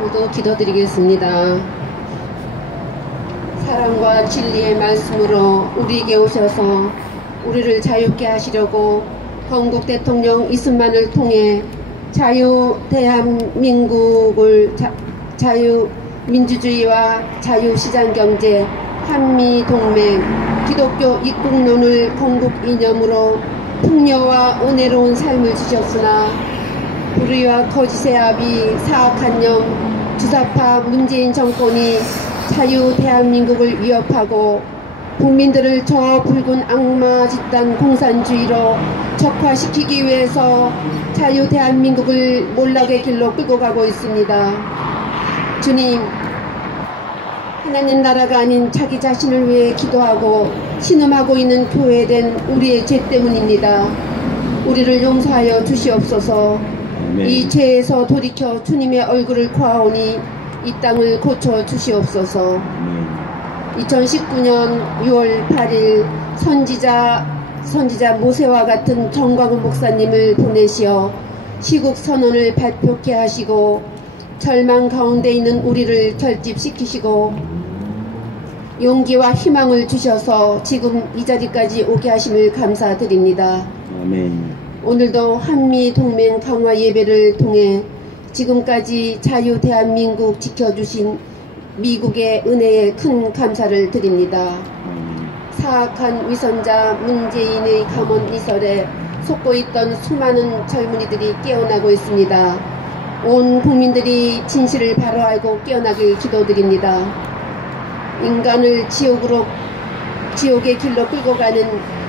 모두 기도드리겠습니다. 사랑과 진리의 말씀으로 우리에게 오셔서 우리를 자유케 하시려고 건국 대통령 이승만을 통해 대한민국을 자유민주주의와 자유시장경제, 한미동맹, 기독교 입국론을 건국 이념으로 풍요와 은혜로운 삶을 주셨으나 불의와 거짓의 압이 사악한 영 주사파 문재인 정권이 자유 대한민국을 위협하고 국민들을 저 붉은 악마 집단 공산주의로 적화시키기 위해서 자유 대한민국을 몰락의 길로 끌고 가고 있습니다. 주님, 하나님 나라가 아닌 자기 자신을 위해 기도하고 신음하고 있는 교회된 우리의 죄 때문입니다. 우리를 용서하여 주시옵소서. 아멘. 이 죄에서 돌이켜 주님의 얼굴을 구하오니 이 땅을 고쳐 주시옵소서. 아멘. 2019년 6월 8일 선지자 모세와 같은 정광훈 목사님을 보내시어 시국 선언을 발표케 하시고 절망 가운데 있는 우리를 결집시키시고 용기와 희망을 주셔서 지금 이 자리까지 오게 하심을 감사드립니다. 아멘. 오늘도 한미동맹 강화 예배를 통해 지금까지 자유 대한민국 지켜주신 미국의 은혜에 큰 감사를 드립니다. 사악한 위선자 문재인의 감언 이설에 속고 있던 수많은 젊은이들이 깨어나고 있습니다. 온 국민들이 진실을 바로 알고 깨어나길 기도드립니다. 인간을 지옥의 길로 끌고 가는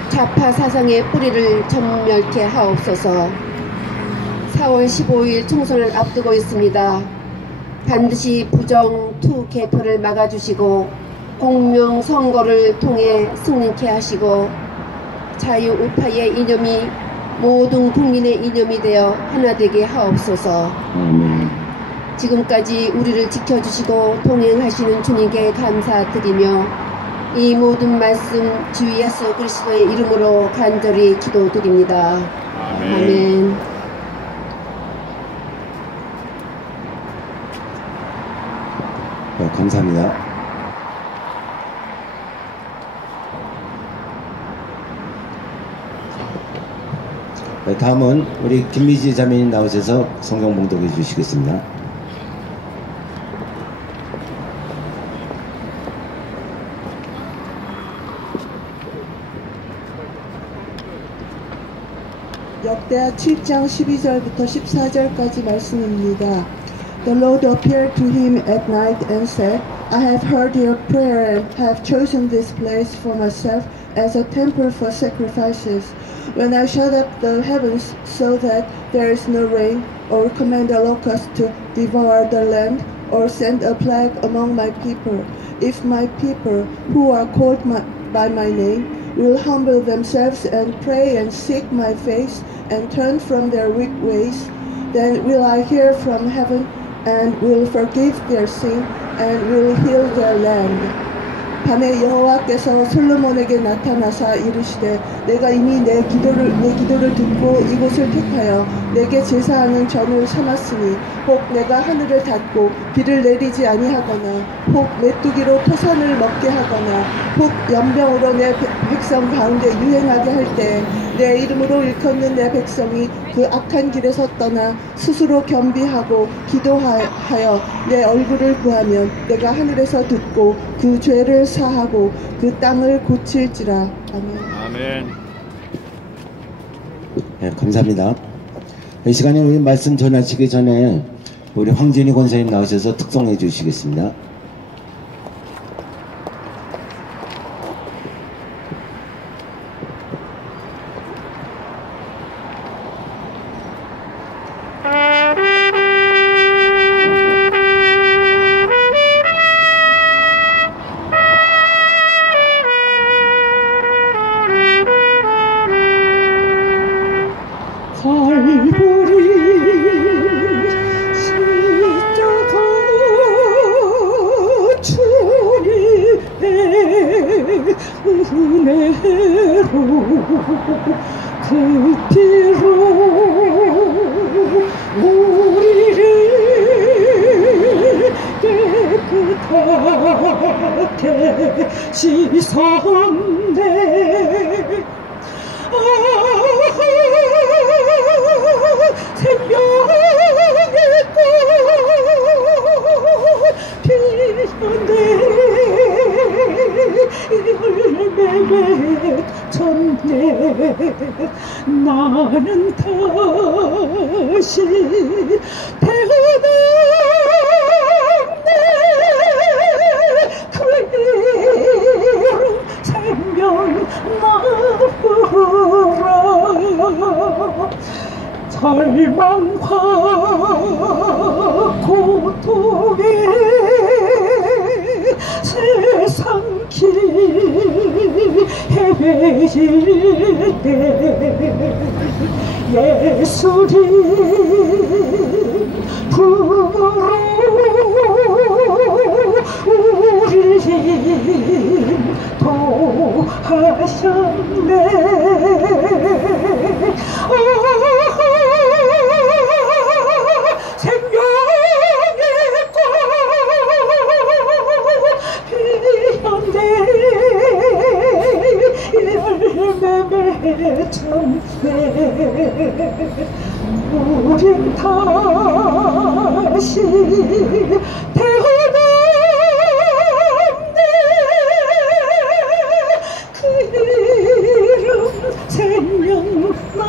좌파 사상의 뿌리를 전멸케 하옵소서. 4월 15일 총선을 앞두고 있습니다. 반드시 부정 투 개표를 막아주시고 공명선거를 통해 승리케 하시고 자유우파의 이념이 모든 국민의 이념이 되어 하나 되게 하옵소서. 지금까지 우리를 지켜주시고 동행하시는 주님께 감사드리며 이 모든 말씀 주 예수 그리스도의 이름으로 간절히 기도드립니다. 아멘. 네, 감사합니다. 네, 다음은 우리 김미지 자매님 나오셔서 성경 봉독해 주시겠습니다. 역대하 7장 12절부터 14절까지 말씀입니다. The Lord appeared to him at night and said, I have heard your prayer and have chosen this place for myself as a temple for sacrifices. When I shut up the heavens so that there is no rain, or command a locust to devour the land, or send a plague among my people, if my people who are called by my name will humble themselves and pray and seek my face and turn from their wicked ways, then will I hear from heaven and will forgive their sin and will heal their land. 밤에 여호와께서 솔로몬에게 나타나사 이르시되 내가 이미 내 기도를 듣고 이곳을 택하여 내게 제사하는 전을 삼았으니 혹 내가 하늘을 닫고 비를 내리지 아니하거나 혹 메뚜기로 토산을 먹게 하거나 혹 연병으로 내 백성 가운데 유행하게 할 때 내 이름으로 일컫는 내 백성이 그 악한 길에서 떠나 스스로 겸비하고 기도하여 내 얼굴을 구하면 내가 하늘에서 듣고 그 죄를 사하고 그 땅을 고칠지라. 아멘. 아멘. 네, 감사합니다. 이 시간에 우리 말씀 전하시기 전에 우리 황진희 권사님 나오셔서 특송해 주시겠습니다. 그 피로 우리를 섰네. 생명의 꽃 피었네. 열매 맺혔네. 나는 다시 태어났네. 그 이름 생명 나무라. 절망과 고통에 세상 길 헤매일 때 예수님 부르러 우리 인도하셨네. 생명의 꽃 피었네. 열매 맺혔네. 우린 다시 태어났네. 그 이름 생명나무라.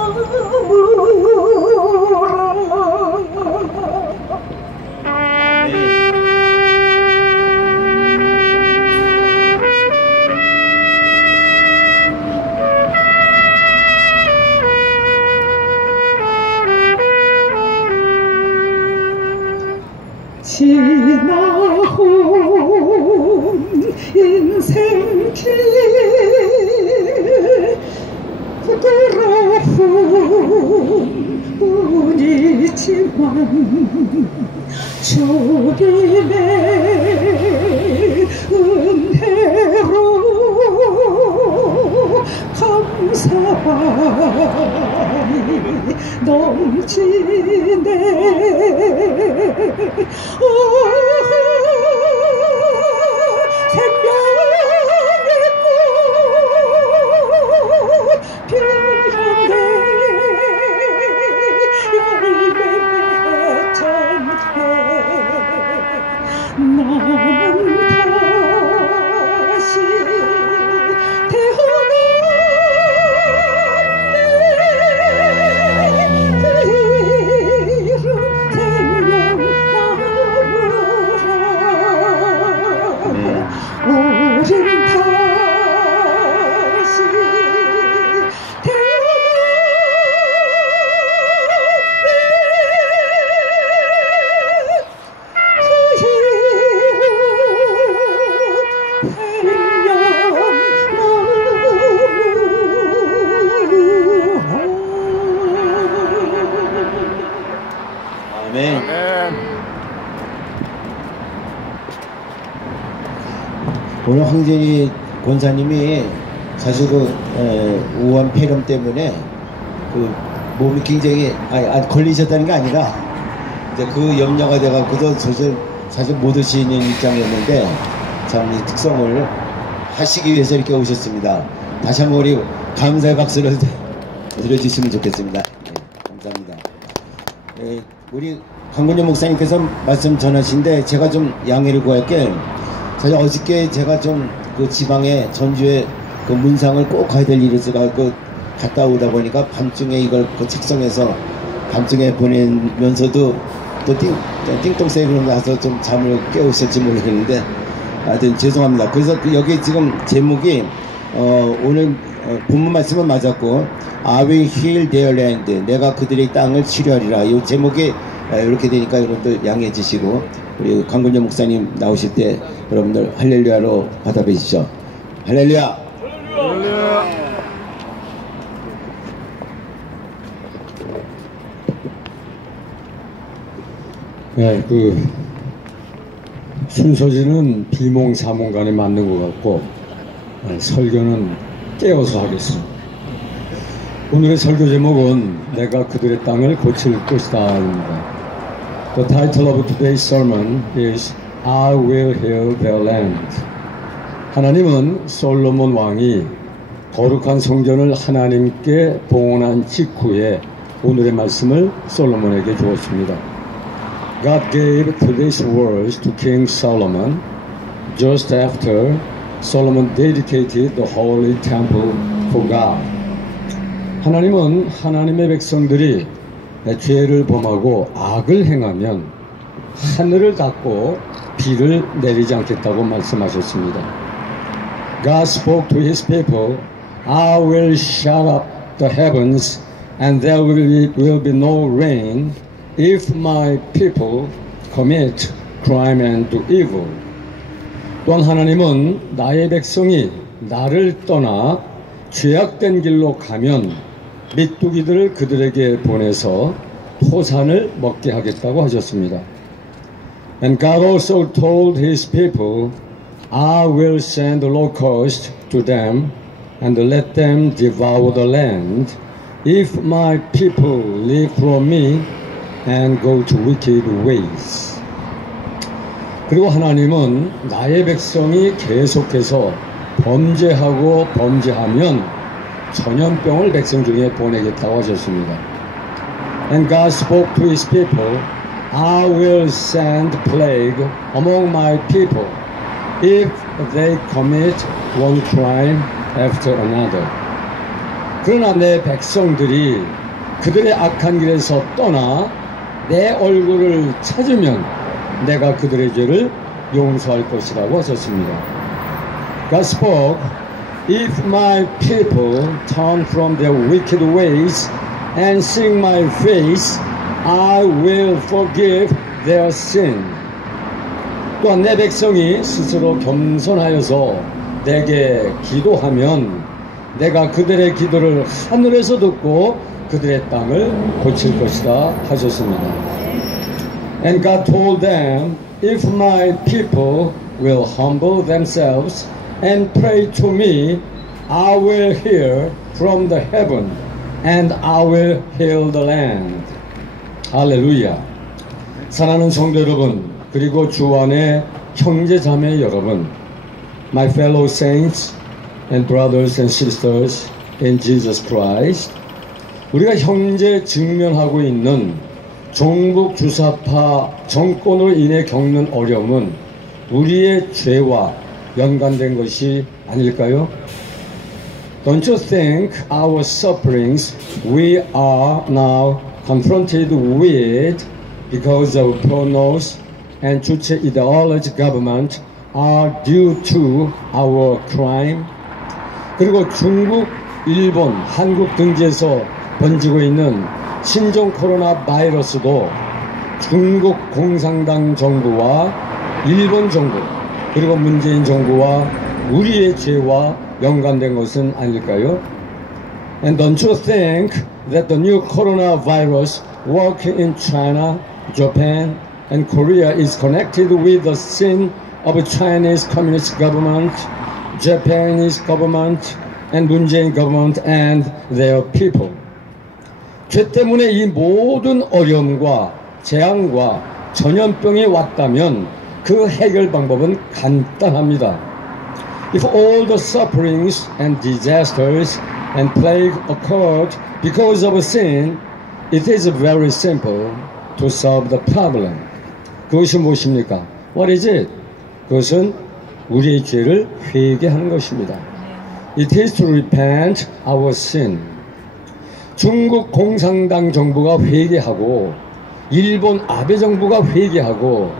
지나온 인생길 부끄러운 뿐이지만 주님의 은혜로 감사함이 넘치네. 생명의 꽃 피었네. 열매 맺혔네. 나는 다시 오늘 황진희 권사님이 사실 우한 폐렴 때문에 몸이 굉장히 걸리셨다는 게 아니라 이제 그 염려가 돼갖고도 사실 못 오시는 입장이었는데 참 이 특성을 하시기 위해서 이렇게 오셨습니다. 다시 한번 우리 감사의 박수를 들어주시면 좋겠습니다. 네, 감사합니다. 우리 강건영 목사님께서 말씀 전하신데 제가 좀 양해를 구할게. 사실 어저께 제가 좀 그 지방에 전주에 그 문상을 꼭 가야 될 일이 있어서 갔다 오다 보니까 밤중에 이걸 그 책성에서 밤중에 보내면서도 또 띵똥세이로 나서 좀 잠을 깨우실지 모르겠는데 하여튼 죄송합니다. 그래서 여기 지금 제목이 오늘 본문 말씀은 맞았고 I will heal their land, 내가 그들의 땅을 치료하리라. 이 제목이 이렇게 되니까 여러분들 양해해 주시고 우리 강건영 목사님 나오실 때 여러분들 할렐루야로 받아뵈 주십시오. 할렐루야. 할렐루야. 네, 순서지는 비몽사몽간에 맞는 것 같고 설교는 깨어서 하겠습니다. 오늘의 설교 제목은 내가 그들의 땅을 고칠 것이다. The title of today's sermon is I will heal their land. 하나님은 솔로몬 왕이 거룩한 성전을 하나님께 봉헌한 직후에 오늘의 말씀을 솔로몬에게 주었습니다. God gave today's words to King Solomon just after Solomon dedicated the holy temple for God. 하나님은 하나님의 백성들이 죄를 범하고 악을 행하면 하늘을 닫고 비를 내리지 않겠다고 말씀하셨습니다. God spoke to his people, I will shut up the heavens and there will be no rain if my people commit crime and do evil. 또한 하나님은 나의 백성이 나를 떠나 죄악된 길로 가면 메뚜기들을 그들에게 보내서 토산을 먹게 하겠다고 하셨습니다. And God also told his people, I will send locusts to them and let them devour the land if my people leave from me and go to wicked ways. 그리고 하나님은 나의 백성이 계속해서 범죄하고 범죄하면 전염병을 백성 중에 보내겠다고 하셨습니다. And God spoke to his people, I will send plague among my people if they commit one crime after another. 그러나 내 백성들이 그들의 악한 길에서 떠나 내 얼굴을 찾으면 내가 그들의 죄를 용서할 것이라고 하셨습니다. God spoke, if my people turn from their wicked ways and seek my face, I will forgive their sin. 또한 내 백성이 스스로 겸손하여서 내게 기도하면 내가 그들의 기도를 하늘에서 듣고 그들의 땅을 고칠 것이다 하셨습니다. And God told them, if my people will humble themselves and pray to me, I will hear from the heaven and I will heal the land. 할렐루야. 사랑하는 성도 여러분, 그리고 주 안의 형제 자매 여러분, my fellow saints and brothers and sisters in Jesus Christ, 우리가 현재 직면하고 있는 종북 주사파 정권으로 인해 겪는 어려움은 우리의 죄와 연관된 것이 아닐까요? Don't you think our sufferings we are now confronted with because of pro-North and 주체 ideology government are due to our crime? 그리고 중국, 일본, 한국 등지에서 번지고 있는 신종 코로나 바이러스도 중국 공산당 정부와 일본 정부 그리고 문재인 정부와 우리의 죄와 연관된 것은 아닐까요? And don't you think that the new coronavirus working in China, Japan, and Korea is connected with the sin of Chinese Communist government, Japanese government, and Moon Jae-in government and their people? 죄 때문에 이 모든 어려움과 재앙과 전염병이 왔다면 그 해결 방법은 간단합니다. If all the sufferings and disasters and plague occurred because of sin, it is very simple to solve the problem. 그것이 무엇입니까? What is it? 그것은 우리의 죄를 회개하는 것입니다. It is to repent our sin. 중국 공산당 정부가 회개하고 일본 아베 정부가 회개하고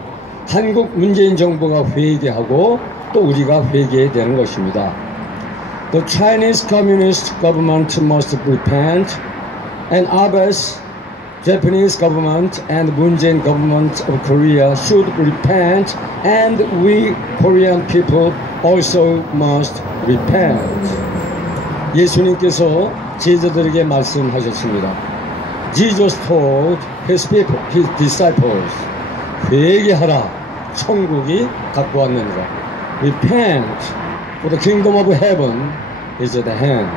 한국 문재인 정부가 회개하고 또 우리가 회개해야 되는 것입니다. The Chinese Communist government must repent and Abe's Japanese government and Moon Jae-in government of Korea should repent and we Korean people also must repent. 예수님께서 제자들에게 말씀하셨습니다. Jesus told his people, his disciples, 회개하라, 천국이 갖고 왔느니라. Repent, for the kingdom of heaven is at hand.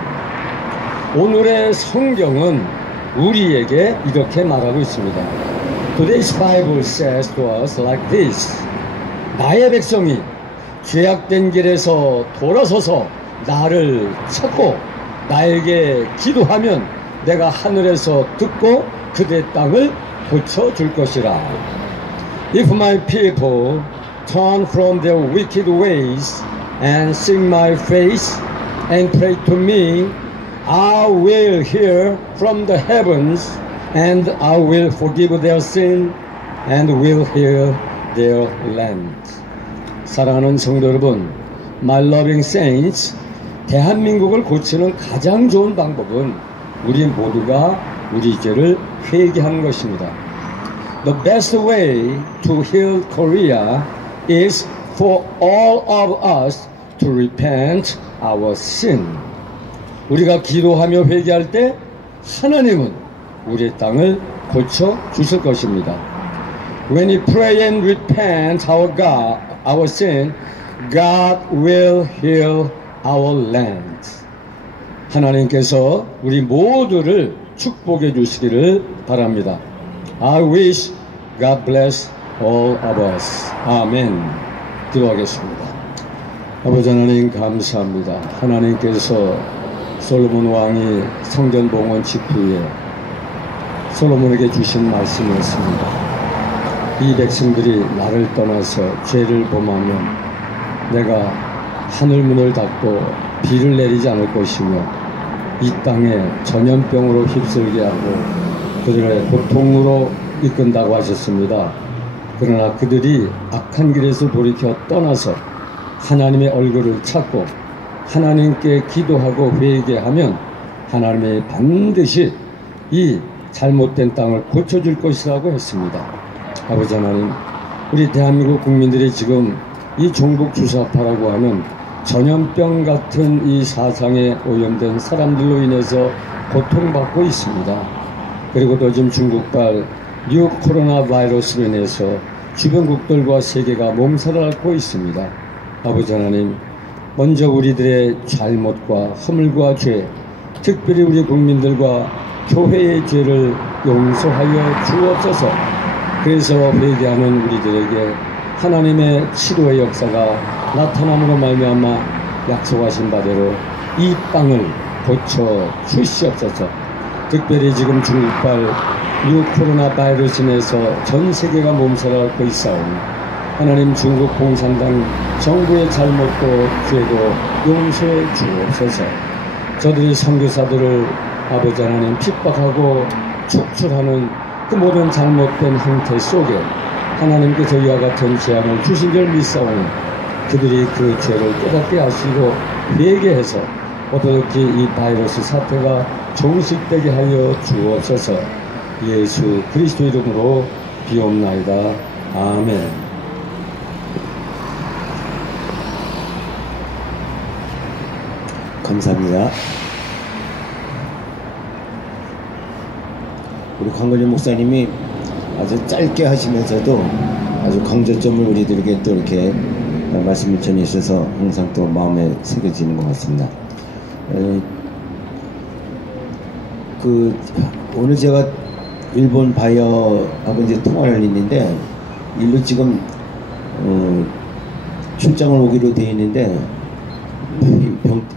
오늘의 성경은 우리에게 이렇게 말하고 있습니다. Today's Bible says to us like this. 나의 백성이 죄악된 길에서 돌아서서 나를 찾고 나에게 기도하면 내가 하늘에서 듣고 그들의 땅을 고쳐줄 것이라. If my people turn from their wicked ways and seek my face and pray to me, I will hear from the heavens and I will forgive their sin and will heal their land. 사랑하는 성도 여러분, My loving saints, 대한민국을 고치는 가장 좋은 방법은 우리 모두가 우리 죄를 회개하는 것입니다. The best way to heal Korea is for all of us to repent our sin. 우리가 기도하며 회개할 때 하나님은 우리의 땅을 고쳐 주실 것입니다. When we pray and repent our sin, God will heal our land. 하나님께서 우리 모두를 축복해 주시기를 바랍니다. I wish God bless all of us. 아멘. 기도하겠습니다. 아버지 하나님 감사합니다. 하나님께서 솔로몬 왕이 성전 봉헌 직후에 솔로몬에게 주신 말씀이었습니다. 이 백성들이 나를 떠나서 죄를 범하면 내가 하늘문을 닫고 비를 내리지 않을 것이며 이 땅에 전염병으로 휩쓸게 하고 그들의 고통으로 이끈다고 하셨습니다. 그러나 그들이 악한 길에서 돌이켜 떠나서 하나님의 얼굴을 찾고 하나님께 기도하고 회개하면 하나님이 반드시 이 잘못된 땅을 고쳐줄 것이라고 했습니다. 아버지 하나님, 우리 대한민국 국민들이 지금 이 종북 주사파라고 하는 전염병 같은 이 사상에 오염된 사람들로 인해서 고통받고 있습니다. 그리고 또 지금 중국발 뉴 코로나 바이러스로 인해서 주변국들과 세계가 몸살을 앓고 있습니다. 아버지 하나님, 먼저 우리들의 잘못과 허물과 죄, 특별히 우리 국민들과 교회의 죄를 용서하여 주옵소서. 그래서 회개하는 우리들에게 하나님의 치료의 역사가 나타남으로 말미암아 약속하신 바대로 이 땅을 고쳐 주시옵소서. 특별히 지금 중국발 뉴 코로나 바이러스 인해서 전 세계가 몸살을 앓고 있사오니 하나님 중국 공산당 정부의 잘못도 죄도 용서해 주옵소서. 저들이 선교사들을 아버지 하나님 핍박하고 축출하는 그 모든 잘못된 행태 속에 하나님께서 이와 같은 재앙을 주신 줄 믿사오니 그들이 그 죄를 깨닫게 하시고 회개해서 어떻게 이 바이러스 사태가 종식되게 하여 주옵소서. 예수 그리스도 이름으로 비옵나이다. 아멘. 감사합니다. 우리 강건일 목사님이 아주 짧게 하시면서도 아주 강조점을 우리들에게 또 이렇게 말씀을 전해주셔서 항상 또 마음에 새겨지는 것 같습니다. 오늘 제가 일본 바이어하고 이제 통화를 했는데 일로 지금 출장을 오기로 되어 있는데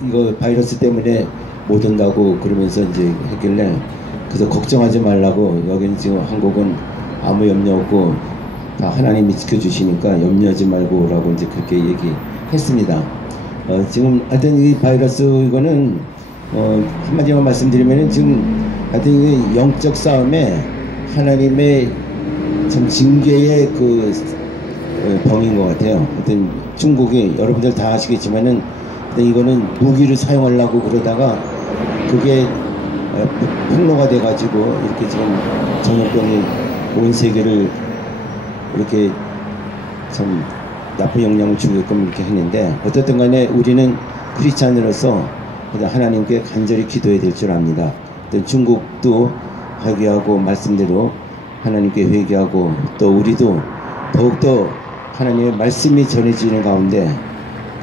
이거 바이러스 때문에 못 온다고 그러면서 이제 했길래 그래서 걱정하지 말라고 여기는 지금 한국은 아무 염려 없고 다 하나님이 지켜주시니까 염려하지 말고 라고 이제 그렇게 얘기했습니다. 지금 하여튼 이 바이러스 이거는 한마디만 말씀드리면은 지금 하여튼 이 영적 싸움에 하나님의 참 징계의 그 병인 것 같아요. 하여튼 중국이 여러분들 다 아시겠지만은 이거는 무기를 사용하려고 그러다가 그게 폭로가 돼가지고 이렇게 지금 전염병이 온 세계를 이렇게 참 나쁜 영향을 주게끔 이렇게 했는데 어쨌든 간에 우리는 크리스찬으로서 하나님께 간절히 기도해야 될 줄 압니다. 중국도 회개하고 말씀대로 하나님께 회개하고 또 우리도 더욱더 하나님의 말씀이 전해지는 가운데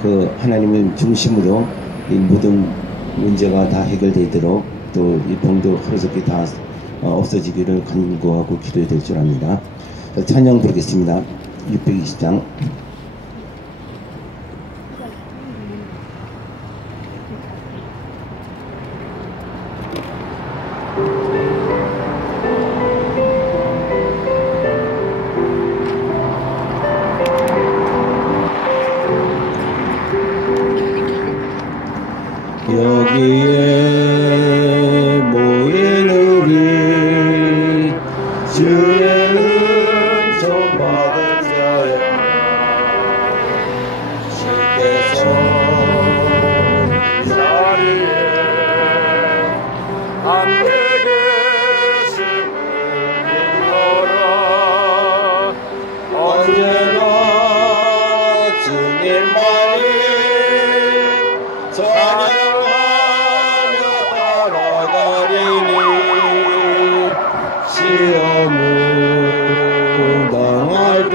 그 하나님을 중심으로 이 모든 문제가 다 해결되도록 또 이 병도 하루속히 다 없어지기를 간구하고 기도해야 될 줄 압니다. 찬양 부르겠습니다. 620장.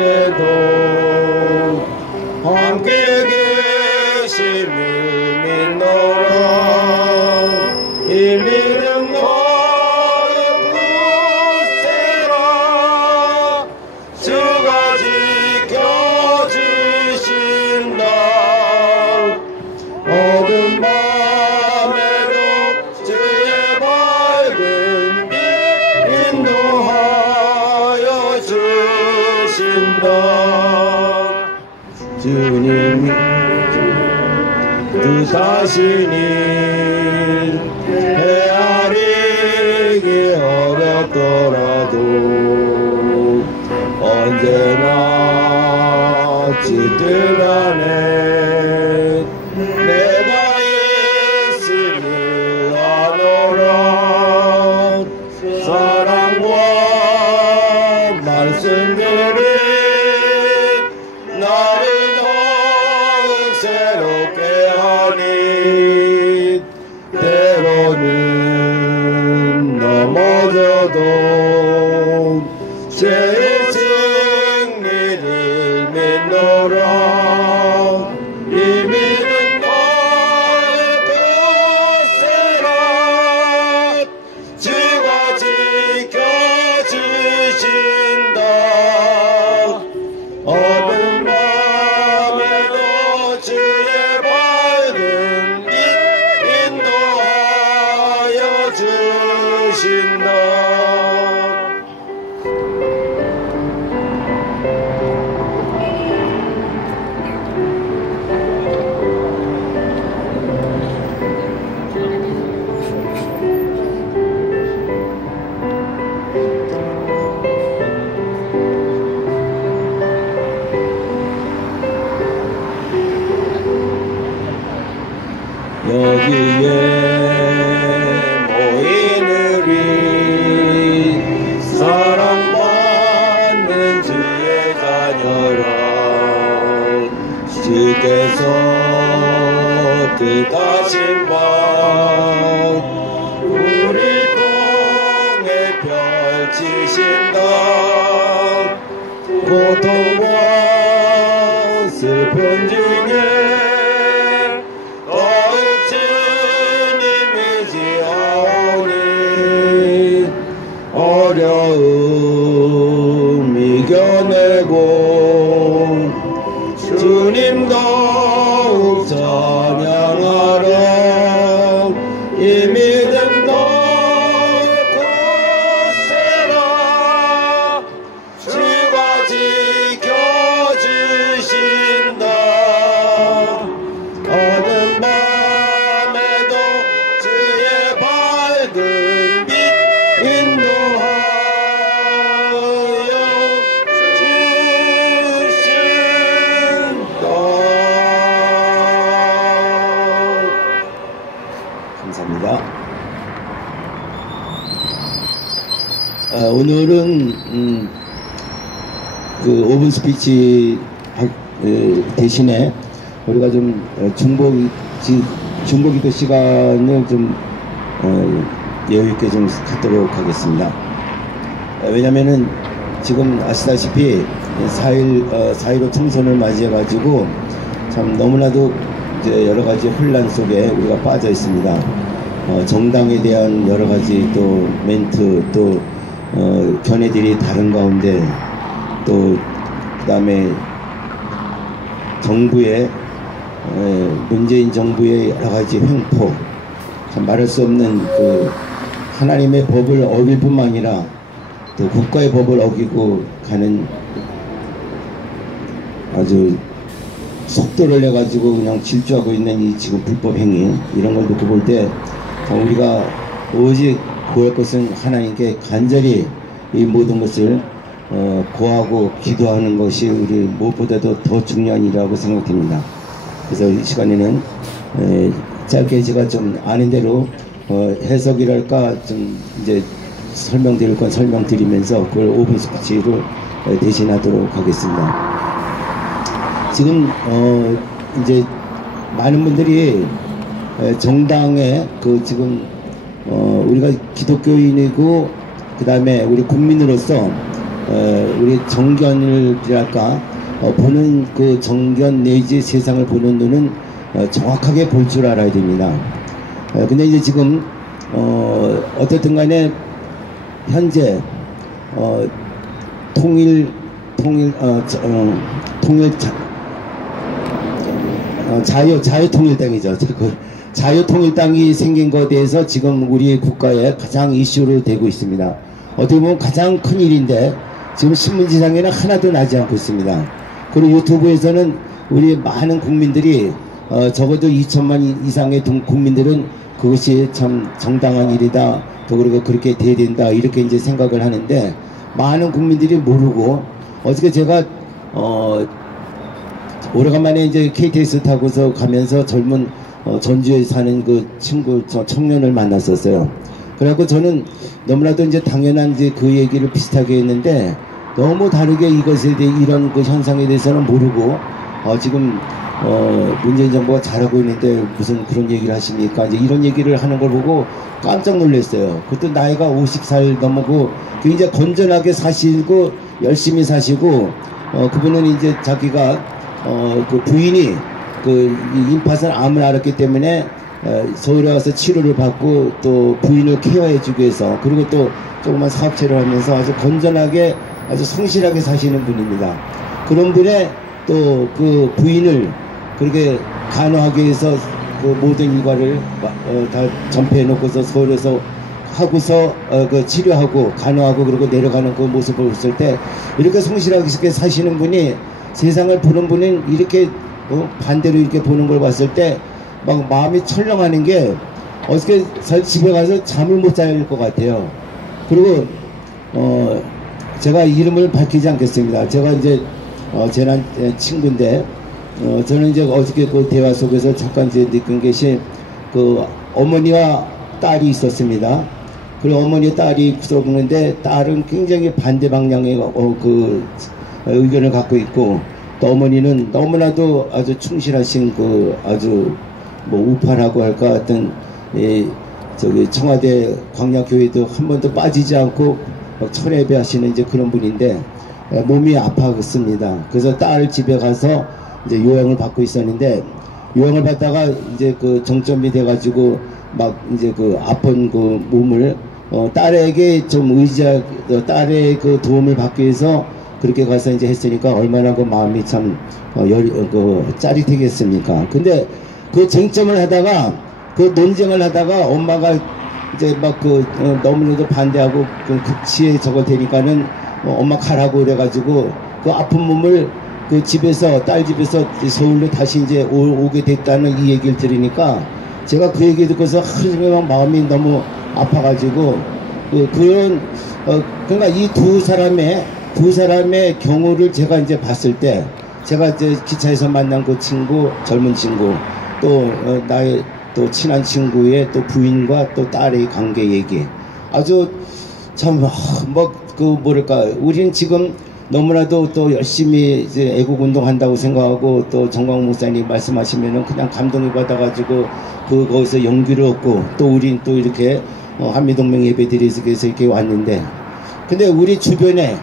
때도 함께 계심을 믿노라. 이 믿음 너의 굳세라. 주가 지켜주신다. 어두운 밤에도 주의 밝은 빛 인도하여 주신다. 주님이 뜻하시니 헤아리기 어렵더라도 언제나 짙은 안에 내가 있으니 아노라. 사랑과 말씀들이 나를 더욱 새롭게 하니 때로는 넘어져도 죄의 승리를 믿노라. 이 믿음 너의 굳세라. 주가 지켜주신다. 어두운 밤에도 주의 밝은 빛 인도하여 주신다. 여기에 모인 우리 사랑받는 주의 자녀라. 주께서 뜻하신 바 우리 통해 펼치신다. 고통과 슬픈 중에 어려움 이겨내고 주님 더욱 찬양하라. 이 믿음 너의 굳세라. 주가 지켜주신다. 어두운 밤에도 주의 밝은 빛 인도하여 주신다. 감사합니다. 오늘은 그 5분 스피치 대신에 우리가 좀 중보기도 시간을 좀 여유있게 좀 갖도록 하겠습니다. 왜냐면은 지금 아시다시피 4.15 총선을 맞이해가지고 참 너무나도 이제 여러가지 혼란 속에 우리가 빠져 있습니다. 정당에 대한 여러가지 또 멘트 또 견해들이 다른 가운데 또 그 다음에 정부의 문재인 정부의 여러가지 횡포, 참 말할 수 없는 그 하나님의 법을 어길 뿐만 아니라 또 국가의 법을 어기고 가는 아주 속도를 내가지고 그냥 질주하고 있는 이 지금 불법 행위, 이런 걸 놓고 볼 때 우리가 오직 구할 것은 하나님께 간절히 이 모든 것을 고하고 기도하는 것이 우리 무엇보다도 더 중요한 일이라고 생각됩니다. 그래서 이 시간에는 짧게 제가 좀 아는 대로 해석이랄까 좀 이제 설명드릴 건 설명드리면서 그걸 5분 스피치로 대신하도록 하겠습니다. 지금 이제 많은 분들이 정당에 그 지금 우리가 기독교인이고 그 다음에 우리 국민으로서 우리 정견이랄까 보는 그 정견 내지 세상을 보는 눈은 정확하게 볼 줄 알아야 됩니다. 근데 이제 지금 어쨌든 간에 현재 자유통일당이죠. 그 자유통일당이 생긴 것에 대해서 지금 우리 국가의 가장 이슈로 되고 있습니다. 어떻게 보면 가장 큰 일인데 지금 신문지상에는 하나도 나지 않고 있습니다. 그리고 유튜브에서는 우리 많은 국민들이 적어도 2천만 이상의 국민들은 그것이 참 정당한 일이다. 또 그리고 그렇게 돼야 된다. 이렇게 이제 생각을 하는데 많은 국민들이 모르고 어저께 제가 오래간만에 이제 KTX 타고서 가면서 젊은 전주에 사는 그 친구 청년을 만났었어요. 그래갖고 저는 너무나도 이제 당연한 이제 그 얘기를 비슷하게 했는데 너무 다르게 이것에 대해 이런 그 현상에 대해서는 모르고 지금 문재인 정부가 잘하고 있는데 무슨 그런 얘기를 하십니까? 이제 이런 얘기를 하는 걸 보고 깜짝 놀랐어요. 그것도 나이가 50살 넘고 굉장히 건전하게 사시고 열심히 사시고 그분은 이제 자기가 그 부인이 그 임파선 암을 앓았기 때문에 서울에 와서 치료를 받고 또 부인을 케어해주기 위해서 그리고 또 조그만 사업체를 하면서 아주 건전하게 아주 성실하게 사시는 분입니다. 그런 분의 또 그 부인을 그렇게 간호하기 위해서 그 모든 일과를 다 전폐해 놓고서 서울에서 하고서 그 치료하고 간호하고 그리고 내려가는 그 모습을 봤을 때 이렇게 성실하게 사시는 분이 세상을 보는 분은 이렇게 반대로 이렇게 보는 걸 봤을 때 막 마음이 철렁하는 게 어떻게 집에 가서 잠을 못 잘 것 같아요. 그리고 제가 이름을 밝히지 않겠습니다. 제가 이제 제 친구인데 저는 이제 어저께 그 대화 속에서 잠깐 이제 느낀 것이 그 어머니와 딸이 있었습니다. 그리고 어머니 딸이 구속하는데 딸은 굉장히 반대 방향의 그 의견을 갖고 있고 또 어머니는 너무나도 아주 충실하신 그 아주 뭐 우파라고 할까 하여튼 저기 청와대 광야교회도 한 번도 빠지지 않고 철회배 하시는 이제 그런 분인데 몸이 아팠습니다. 그래서 딸 집에 가서 이제 요양을 받고 있었는데 요양을 받다가 이제 그 정점이 돼가지고 막 이제 그 아픈 그 몸을 딸에게 좀 딸의 그 도움을 받기 위해서 그렇게 가서 이제 했으니까 얼마나 그 마음이 참 짜릿하겠습니까. 근데 그 쟁점을 하다가 그 논쟁을 하다가 엄마가 이제 막 너무나도 반대하고 그 극치에 저거 되니까는 엄마 가라고 그래가지고 그 아픈 몸을 그 집에서 딸 집에서 서울로 다시 이제 오게 됐다는 이 얘기를 들으니까 제가 그 얘기 듣고서 하루 종일 마음이 너무 아파가지고 그러니까 이 두 사람의 경우를 제가 이제 봤을 때 제가 이제 기차에서 만난 그 친구 젊은 친구 또 나의 또 친한 친구의 또 부인과 또 딸의 관계 얘기 아주 참 뭐랄까 우리는 지금 너무나도 또 열심히 이제 애국운동 한다고 생각하고 또 정광 목사님 말씀하시면은 그냥 감동이 받아가지고 거기서 용기를 얻고 또 우린 또 이렇게 한미동맹 예배드리기 위해서 이렇게 왔는데 근데 우리 주변에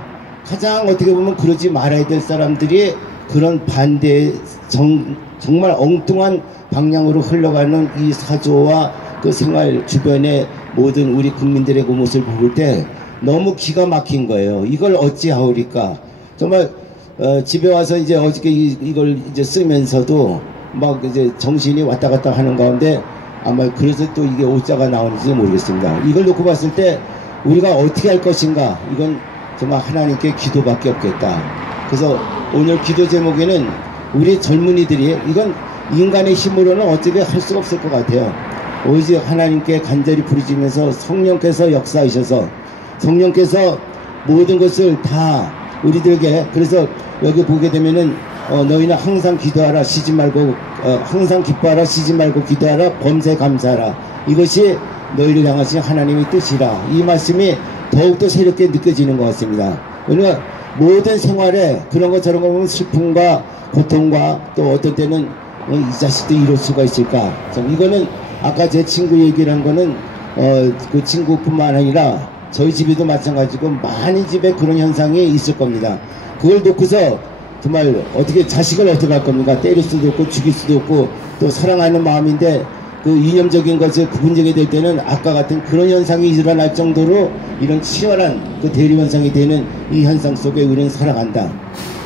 가장 어떻게 보면 그러지 말아야 될 사람들이 그런 반대 정말 엉뚱한 방향으로 흘러가는 이 사조와 그 생활 주변의 모든 우리 국민들의 그 모습을 볼 때 너무 기가 막힌 거예요. 이걸 어찌하오리까. 정말 집에 와서 이제 어저께 이걸 이제 쓰면서도 막 이제 정신이 왔다 갔다 하는 가운데 아마 그래서 또 이게 오자가 나오는지 모르겠습니다. 이걸 놓고 봤을 때 우리가 어떻게 할 것인가 이건 정말 하나님께 기도밖에 없겠다. 그래서 오늘 기도 제목에는 우리 젊은이들이 이건 인간의 힘으로는 어떻게 할 수가 없을 것 같아요. 오직 하나님께 간절히 부르짖으면서 성령께서 역사하셔서 성령께서 모든 것을 다 우리들에게 그래서 여기 보게 되면은 너희는 항상 기도하라 쉬지 말고 항상 기뻐하라 쉬지 말고 기도하라 범사에 감사하라 이것이 너희를 향하신 하나님의 뜻이라 이 말씀이 더욱더 새롭게 느껴지는 것 같습니다. 그러니까 모든 생활에 그런 것 저런 거 보면 슬픔과 고통과 또 어떤 때는 이 자식도 이럴 수가 있을까 이거는 아까 제 친구 얘기를 한 거는 그 친구뿐만 아니라 저희 집에도 마찬가지고 많은 집에 그런 현상이 있을 겁니다. 그걸 놓고서 정말 어떻게 자식을 어떻게 할 겁니까? 때릴 수도 없고 죽일 수도 없고 또 사랑하는 마음인데 그 이념적인 것에 구분되게 될 때는 아까 같은 그런 현상이 일어날 정도로 이런 치열한 그 대립 현상이 되는 이 현상 속에 우리는 살아간다.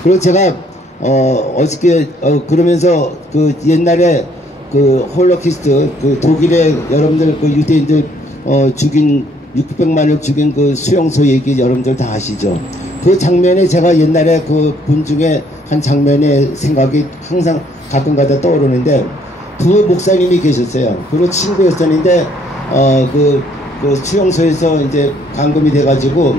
그리고 제가 어저께 그러면서 그 옛날에 그 홀로코스트 그 독일의 여러분들 그 유대인들 죽인 600만을 죽인 그 수용소 얘기 여러분들 다 아시죠? 그 장면에 제가 옛날에 그 본 중에 한 장면의 생각이 항상 가끔가다 떠오르는데 두 목사님이 계셨어요. 그리고 친구였었는데 그 수용소에서 이제 감금이 돼가지고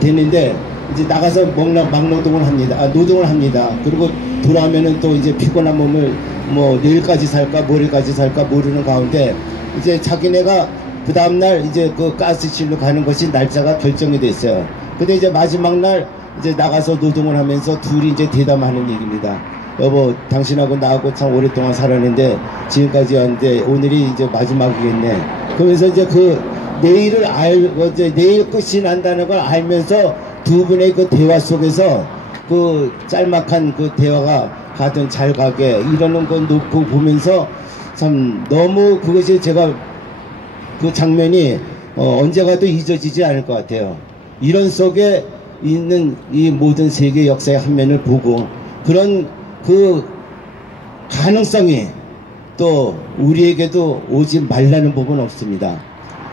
됐는데 이제 나가서 막노동을 합니다. 노동을 합니다. 그리고 돌아오면은 또 이제 피곤한 몸을 뭐 내일까지 살까 모레까지 살까 모르는 가운데 이제 자기네가 그 다음날 이제 그 가스실로 가는 것이 날짜가 결정이 됐어요. 근데 이제 마지막 날 이제 나가서 노동을 하면서 둘이 이제 대담하는 얘기입니다. 여보, 당신하고 나하고 참 오랫동안 살았는데 지금까지 왔는데 오늘이 이제 마지막이겠네. 그러면서 이제 그 내일을 알고 이제 내일 끝이 난다는 걸 알면서 두 분의 그 대화 속에서 그 짤막한 그 대화가 가든 잘 가게 이러는 건 놓고 보면서 참 너무 그것이 제가 그 장면이 언제 가도 잊어지지 않을 것 같아요. 이런 속에 있는 이 모든 세계 역사의 한 면을 보고 그런 그 가능성이 또 우리에게도 오지 말라는 법은 없습니다.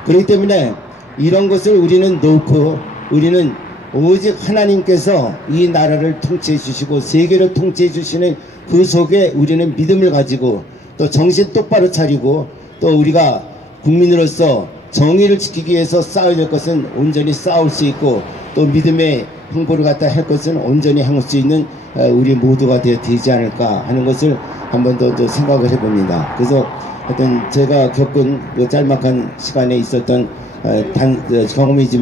그렇기 때문에 이런 것을 우리는 놓고 우리는 오직 하나님께서 이 나라를 통치해 주시고 세계를 통치해 주시는 그 속에 우리는 믿음을 가지고 또 정신 똑바로 차리고 또 우리가 국민으로서 정의를 지키기 위해서 싸워야 될 것은 온전히 싸울 수 있고 또 믿음의 행보를 갖다 할 것은 온전히 할 수 있는 우리 모두가 되지 않을까 하는 것을 한 번 더 생각을 해봅니다. 그래서 하여튼 제가 겪은 그 짤막한 시간에 있었던 경험이지만